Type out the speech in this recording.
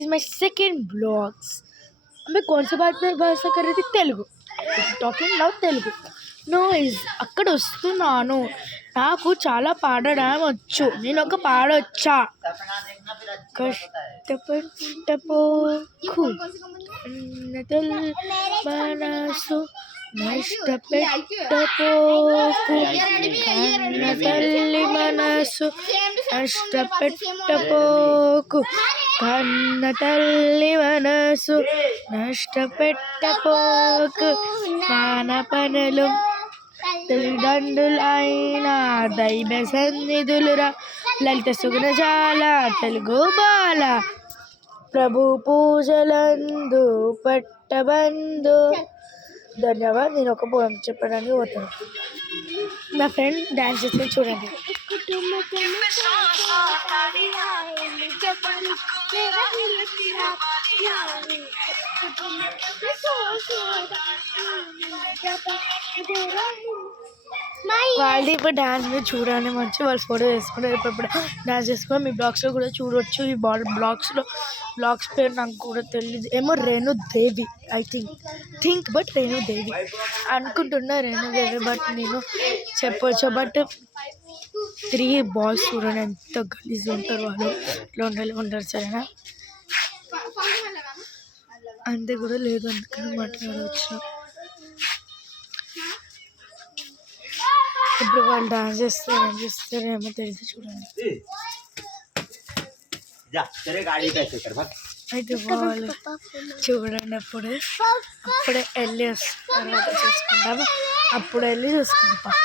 Is my second blogs. मैं कौन सी बात में भाषा कर रही थी? Telugu. Talking now Telugu. Noise అక్కడ వస్తున్నాను. నాకు చాలా పాడడం వచ్చు. నేను ఒక పాడొచ్చా. కష్టపడపోకు మనసు నష్టపెట్టపోకు కన్న తల్లి మనసు నష్టపెట్టపోకు కన్న తల్లి మనసు నష్టపెట్టపోకు మాన పనులు తల్లిదండ్రులైన దైవ సన్నిధులురా లలిత సుగుణజాల తెలుగు బాల ప్రభు పూజలందు పట్టబందు. ధన్యవాద్. నేను ఒక పోయం చెప్పడానికి పోతాను. నా ఫ్రెండ్ డాన్స్ చేస్తే చూడండి. వాళ్ళది ఇప్పుడు డాన్స్ మీద చూడండి. మంచి వాళ్ళు ఫోటో చేసుకుంటారు. ఇప్పుడు డాన్స్ చేసుకుని మీ బ్లాగ్స్లో కూడా చూడవచ్చు. ఈ బ్లాగ్స్ పేరు నాకు కూడా తెలియదు. ఏమో Renu Devi I think but Renu Devi అనుకుంటున్నా. రేణుదేవి బట్ నేను చెప్పవచ్చు. బట్ 3 బాయ్స్ చూడండి ఎంత గలీజ్ ఉంటారు వాళ్ళు. ఇట్లా ఉండరు సరేనా. అంతే కూడా లేదు, అందుకని మాట్లాడవచ్చు. ఇప్పుడు వాళ్ళు డాన్స్ చేస్తారేమో తెలిసి చూడండి. అయితే వాళ్ళు చూడండి. అప్పుడే వెళ్ళి వస్తారు. చూసుకుంటాము. అప్పుడు వెళ్ళి చూసుకుంటాం.